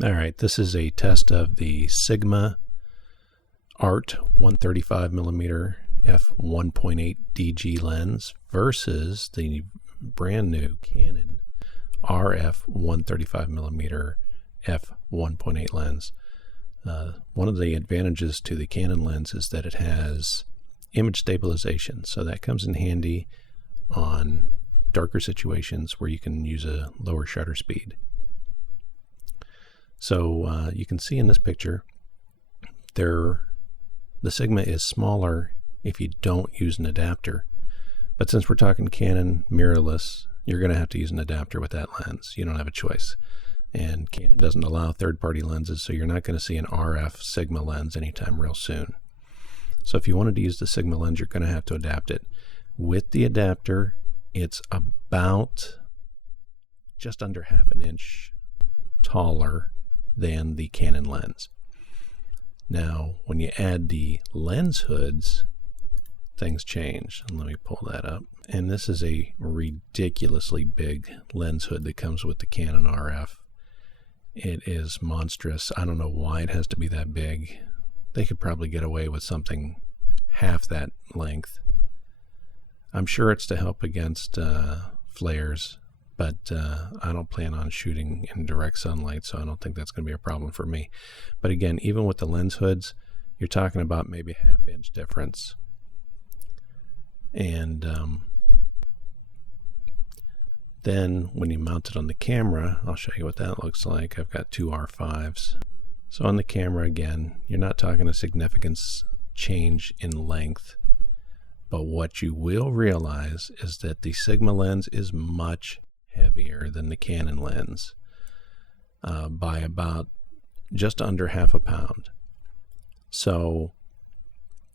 All right, this is a test of the Sigma Art 135mm f1.8 DG lens versus the brand new Canon RF 135mm f1.8 lens. One of the advantages to the Canon lens is that it has image stabilization, so that comes in handy on darker situations where you can use a lower shutter speed. So you can see in this picture the Sigma is smaller if you don't use an adapter, but since we're talking Canon mirrorless, you're going to have to use an adapter with that lens. You don't have a choice, and Canon doesn't allow third-party lenses, so you're not going to see an RF Sigma lens anytime real soon. So if you wanted to use the Sigma lens, you're going to have to adapt it. With the adapter, it's about just under half an inch taller than the Canon lens. Now, when you add the lens hoods, things change. And let me pull that up. And this is a ridiculously big lens hood that comes with the Canon RF. It is monstrous. I don't know why it has to be that big. They could probably get away with something half that length. I'm sure it's to help against flares, but I don't plan on shooting in direct sunlight, so I don't think that's going to be a problem for me. But again, even with the lens hoods, you're talking about maybe a half-inch difference. And then when you mount it on the camera, I'll show you what that looks like. I've got two R5s. So on the camera, again, you're not talking a significant change in length. But what you will realize is that the Sigma lens is much heavier than the Canon lens by about just under half a pound. So,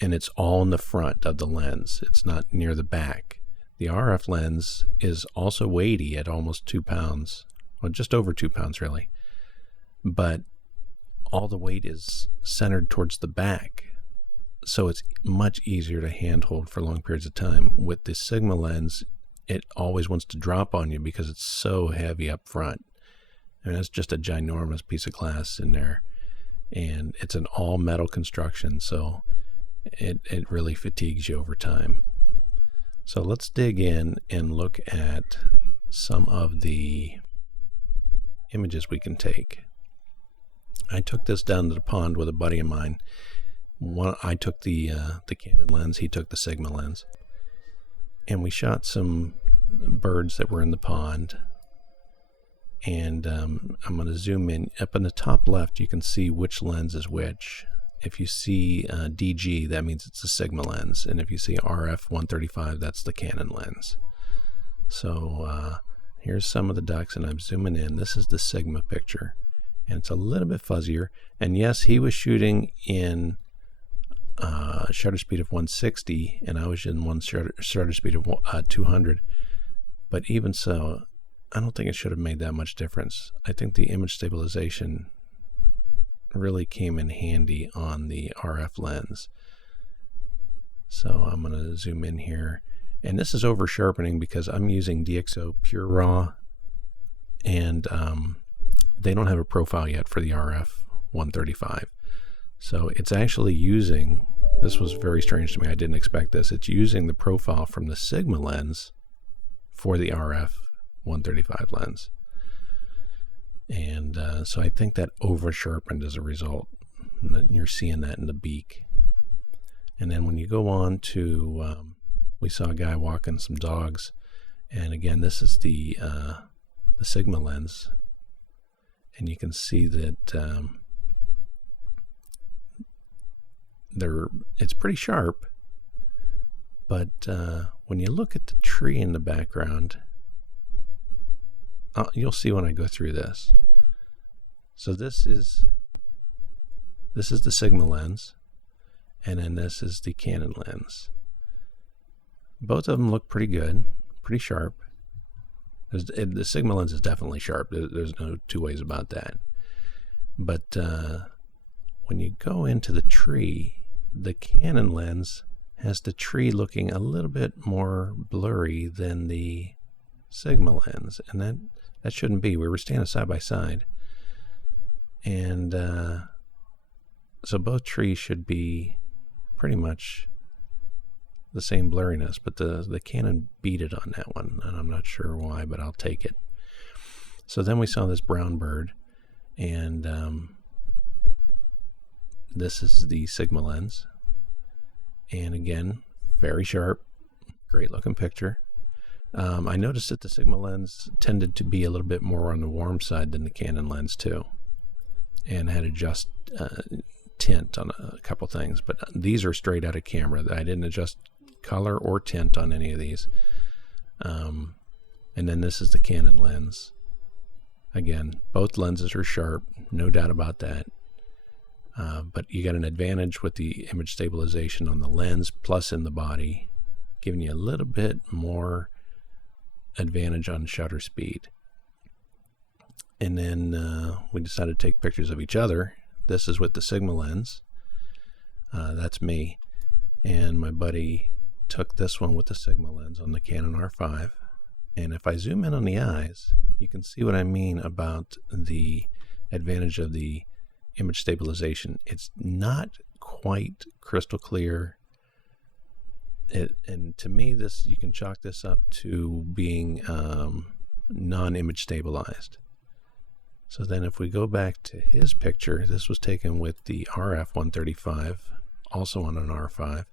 and it's all in the front of the lens. It's not near the back. The RF lens is also weighty at almost 2 pounds, well, just over 2 pounds really. But all the weight is centered towards the back. So it's much easier to handhold for long periods of time. With the Sigma lens, it always wants to drop on you because it's so heavy up front. I mean, it's just a ginormous piece of glass in there. And it's an all metal construction, so it really fatigues you over time. So let's dig in and look at some of the images we can take. I took this down to the pond with a buddy of mine. I took the Canon lens, he took the Sigma lens, and we shot some birds that were in the pond. And I'm going to zoom in. Up in the top left, you can see which lens is which. If you see DG, that means it's a Sigma lens, and if you see RF 135, that's the Canon lens. So here's some of the ducks, and I'm zooming in. This is the Sigma picture, and it's a little bit fuzzier. And yes, he was shooting in shutter speed of 160, and I was in shutter speed of 200. But even so, I don't think it should have made that much difference. I think the image stabilization really came in handy on the RF lens. So I'm going to zoom in here, and this is over sharpening because I'm using DxO Pure Raw, and they don't have a profile yet for the RF 135. So it's actually using, this was very strange to me, I didn't expect this, it's using the profile from the Sigma lens for the RF 135 lens. And so I think that over sharpened as a result. And you're seeing that in the beak. And then when you go on to, we saw a guy walking some dogs, and again, this is the Sigma lens, and you can see that it's pretty sharp, but when you look at the tree in the background, you'll see when I go through this. So this is the Sigma lens, and then this is the Canon lens. Both of them look pretty good, pretty sharp. The Sigma lens is definitely sharp. There's no two ways about that. But when you go into the tree, the Canon lens has the tree looking a little bit more blurry than the Sigma lens, and that shouldn't be. We were standing side by side, And so both trees should be pretty much the same blurriness, but the Canon beat it on that one, and I'm not sure why, but I'll take it. So then we saw this brown bird, and this is the Sigma lens, and again, very sharp, great looking picture. I noticed that the Sigma lens tended to be a little bit more on the warm side than the Canon lens too, and had adjust tint on a couple things, but these are straight out of camera. I didn't adjust color or tint on any of these. And then this is the Canon lens. Again, both lenses are sharp, no doubt about that. But you got an advantage with the image stabilization on the lens plus in the body, giving you a little bit more advantage on shutter speed. And then we decided to take pictures of each other. This is with the Sigma lens. That's me. And my buddy took this one with the Sigma lens on the Canon R5. And if I zoom in on the eyes, you can see what I mean about the advantage of the image stabilization. It's not quite crystal clear. And to me, this, you can chalk this up to being non-image stabilized. So then if we go back to his picture, this was taken with the RF 135, also on an R5,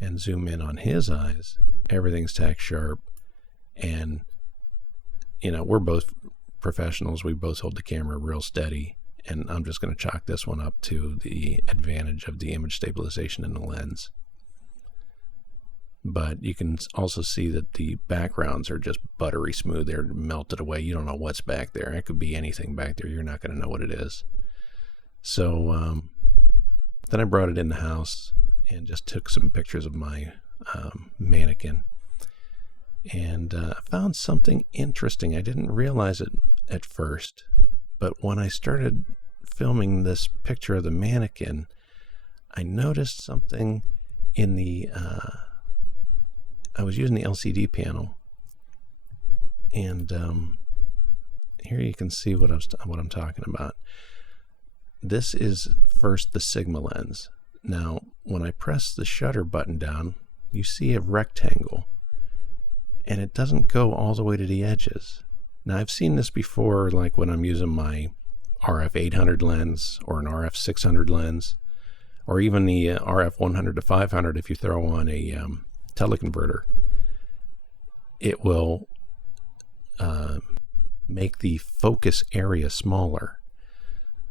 and zoom in on his eyes, everything's tack sharp. And, you know, we're both professionals. We both hold the camera real steady. And I'm just going to chalk this one up to the advantage of the image stabilization in the lens. But you can also see that the backgrounds are just buttery smooth. They're melted away. You don't know what's back there. It could be anything back there. You're not going to know what it is. So then I brought it in the house and just took some pictures of my mannequin. And I found something interesting. I didn't realize it at first. But when I started filming this picture of the mannequin, I noticed something in the... I was using the LCD panel, and here you can see what I'm talking about. This is first the Sigma lens. Now, when I press the shutter button down, you see a rectangle, and it doesn't go all the way to the edges. Now, I've seen this before, like when I'm using my RF 800 lens or an RF 600 lens, or even the RF 100 to 500 if you throw on a teleconverter. It will make the focus area smaller.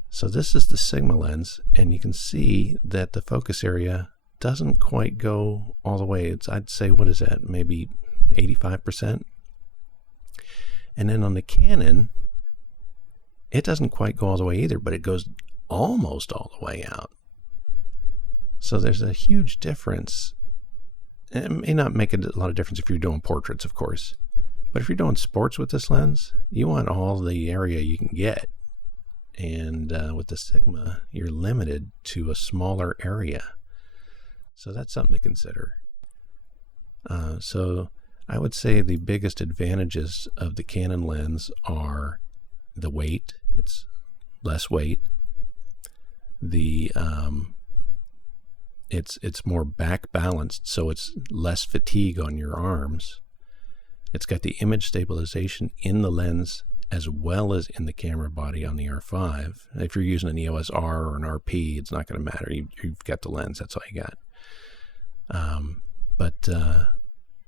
So this is the Sigma lens, and you can see that the focus area doesn't quite go all the way. I'd say, what is that, maybe 85%? And then on the Canon, it doesn't quite go all the way either, but it goes almost all the way out. So there's a huge difference. It may not make a lot of difference if you're doing portraits, of course. But if you're doing sports with this lens, you want all the area you can get. And with the Sigma, you're limited to a smaller area. So that's something to consider. So I would say the biggest advantages of the Canon lens are the weight. It's less weight. The it's more back balanced, so it's less fatigue on your arms. It's got the image stabilization in the lens as well as in the camera body on the R5. If you're using an EOS R or an RP, it's not going to matter. You've got the lens. That's all you got.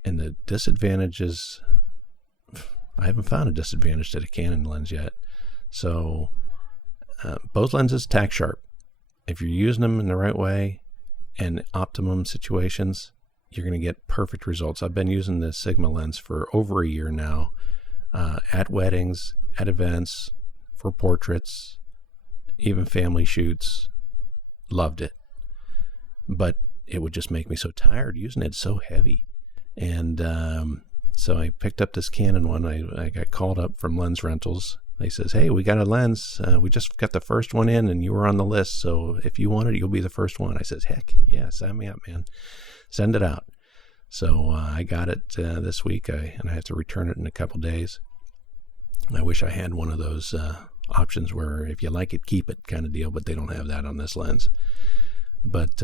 And the disadvantages, I haven't found a disadvantage to the Canon lens yet. So both lenses tack sharp. If you're using them in the right way and optimum situations, you're going to get perfect results. I've been using the Sigma lens for over a year now, at weddings, at events, for portraits, even family shoots. Loved it. But it would just make me so tired using it. It's so heavy. And so I picked up this Canon one. I got called up from Lens Rentals. They says, hey, we got a lens. We just got the first one in, and you were on the list. So if you want it, you'll be the first one. I says, heck, yeah, sign me up, man. Send it out. So I got it this week, and I have to return it in a couple days. I wish I had one of those options where if you like it, keep it kind of deal, but they don't have that on this lens. But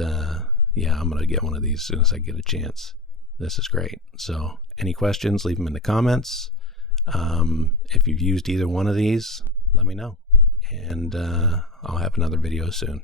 yeah, I'm going to get one of these as soon as I get a chance. This is great. So any questions, leave them in the comments. If you've used either one of these, let me know. And I'll have another video soon.